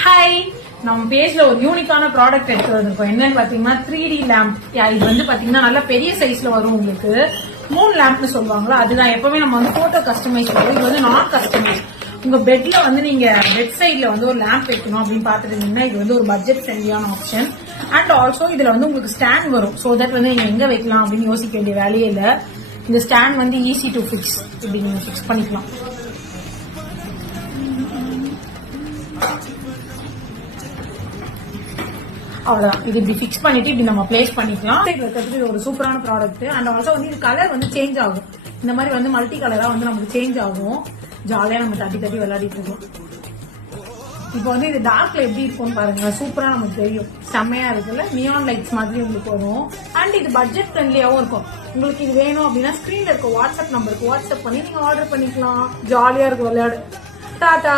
Hi, நம்ம பேஜ்ல ஒரு யூனிக்கான ப்ராடக்ட் எடுத்து வந்திருக்கோம். என்னன்னு பாத்தீங்கன்னா 3D லேம்ப். இது வந்து பாத்தீங்கன்னா நல்ல பெரிய சைஸ்ல வரும். உங்களுக்கு மூன் லேம்ப்னு சொல்லுவாங்களா, அதுதான். எப்பவுமே நம்ம வந்து போட்டோ கஸ்டமைஸ் பண்ணுவோம். இது வந்து நான் கஸ்டமைஸ். உங்க பெட்ல வந்து நீங்க பெட் சைட்ல வந்து ஒரு லேம்ப் வைக்கணும் அப்படின்னு பாத்துட்டீங்கன்னா இது வந்து ஒரு பட்ஜெட் ஃப்ரெண்ட்லியான ஆப்ஷன். அண்ட் ஆல்சோ இதுல வந்து உங்களுக்கு ஸ்டாண்ட் வரும். சோ தட் வந்து நீங்க எங்க வைக்கலாம் அப்படின்னு யோசிக்க வேண்டிய வேலையே இல்ல. இந்த ஸ்டாண்ட் வந்து ஈஸி டு ஃபிக்ஸ். இப்படி நீங்க ஃபிக்ஸ் பண்ணிக்கலாம். அவ்வளவுதான். இது இப்படி பிக்ஸ் பண்ணிட்டு இப்படி நம்ம பிளேஸ் பண்ணிக்கலாம். இது ஒரு சூப்பரான ப்ராடக்ட். அண்ட் ஆல்சோ வந்து இது கலர் வந்து சேஞ்ச் ஆகும். இந்த மாதிரி வந்து மல்டி கலரா வந்து நமக்கு சேஞ்ச் ஆகும். ஜாலியா நம்ம தட்டி தட்டி விளையாடிட்டு இருக்கோம். இப்போ வந்து இது டார்க்ல எப்படி இருக்கும்னு பாருங்க. சூப்பரா நமக்கு தெரியும். செம்மையா இருக்குல்ல. நியான் லைட்ஸ் மாதிரி உங்களுக்கு வரும். அண்ட் இது பட்ஜெட் ஃப்ரெண்ட்லியாவும் இருக்கும். உங்களுக்கு இது வேணும் அப்படின்னா ஸ்கிரீன்ல இருக்க வாட்ஸ்அப் நம்பருக்கு வாட்ஸ்அப் பண்ணி நீங்க ஆர்டர் பண்ணிக்கலாம். ஜாலியா இருக்கும் விளையாடு. டாடா.